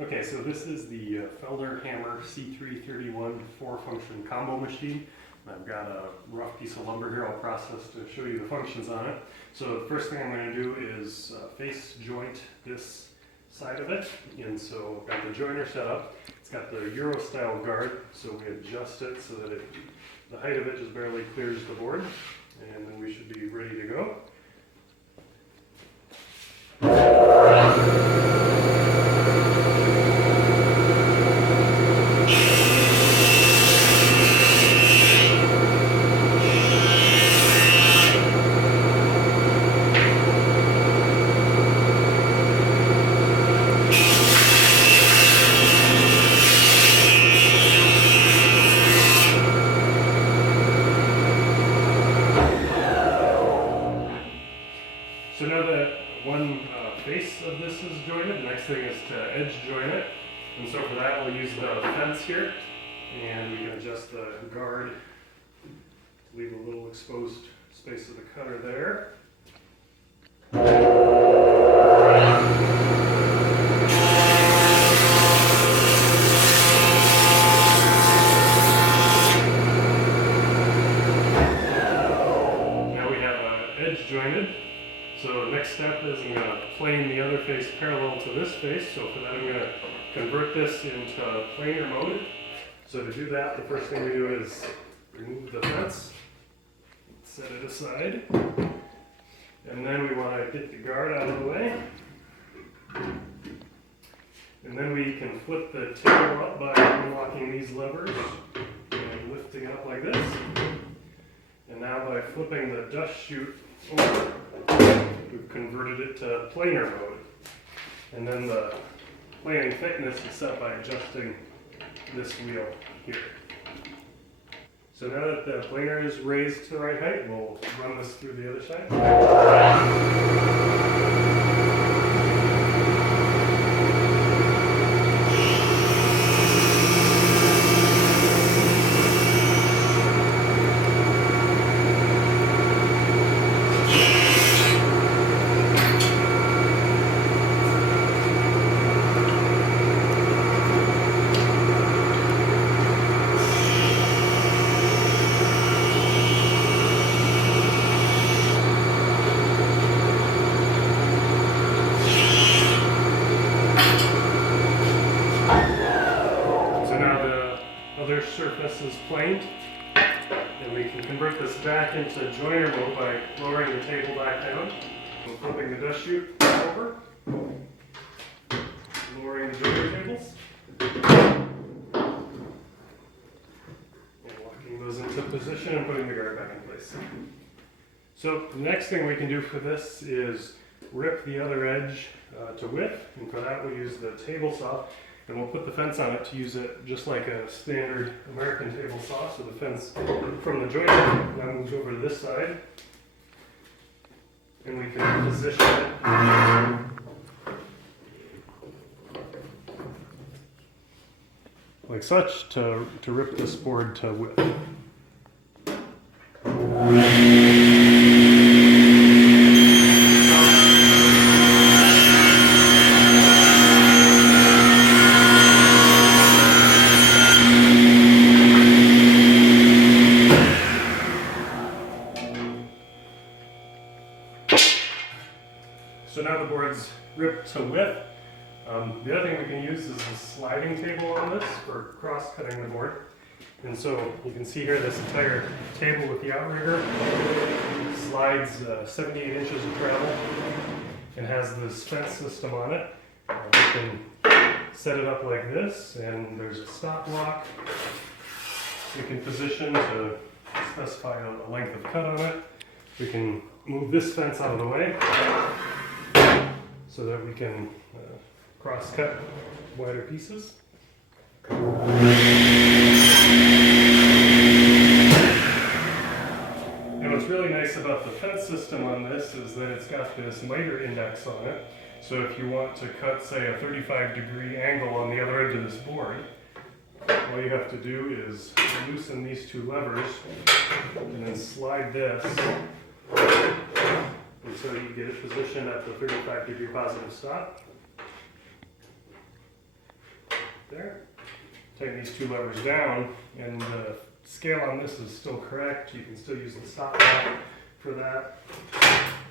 Okay, so this is the Felder Hammer C3-31 4-function combo machine. I've got a rough piece of lumber here I'll process to show you the functions on it. So the first thing I'm going to do is face joint this side of it. And so I've got the joiner set up. It's got the Euro style guard, so we adjust it so that the height of it just barely clears the board. And then we should be ready to go. So now that one face of this is jointed, the next thing is to edge join it. And so for that we'll use the fence here, and we can adjust the guard, leave a little exposed space of the cutter there. Now we have edge jointed. So the next step is I'm going to plane the other face parallel to this face. So for that I'm going to convert this into planer mode. So to do that, the first thing we do is remove the fence, set it aside, and then we want to get the guard out of the way. And then we can flip the table up by unlocking these levers and lifting it up like this. And now by flipping the dust chute over, we've converted it to planer mode. And then the planing thickness is set by adjusting this wheel here. So now that the planer is raised to the right height, we'll run this through the other side. Other surface is planed, and we can convert this back into joiner mode by lowering the table back down, and flipping the dust chute over, lowering the joiner tables, and locking those into position and putting the guard back in place. So the next thing we can do for this is rip the other edge to width, and for that we use the table saw. And we'll put the fence on it to use it just like a standard American table saw. So the fence from the joint now moves over to this side. And we can position it like such to rip this board to width. So now the board's ripped to width. The other thing we can use is the sliding table on this for cross-cutting the board. And so you can see here this entire table with the outrigger slides 78 inches of travel and has this fence system on it. We can set it up like this, and there's a stop block. We can position to specify a length of cut on it. We can move this fence out of the way so that we can cross-cut wider pieces. And what's really nice about the fence system on this is that it's got this miter index on it. So if you want to cut, say, a 35-degree angle on the other edge of this board, all you have to do is loosen these two levers and then slide this until you get it positioned at the 35-degree positive stop. there. Tighten these two levers down, and the scale on this is still correct. You can still use the stopcock for that.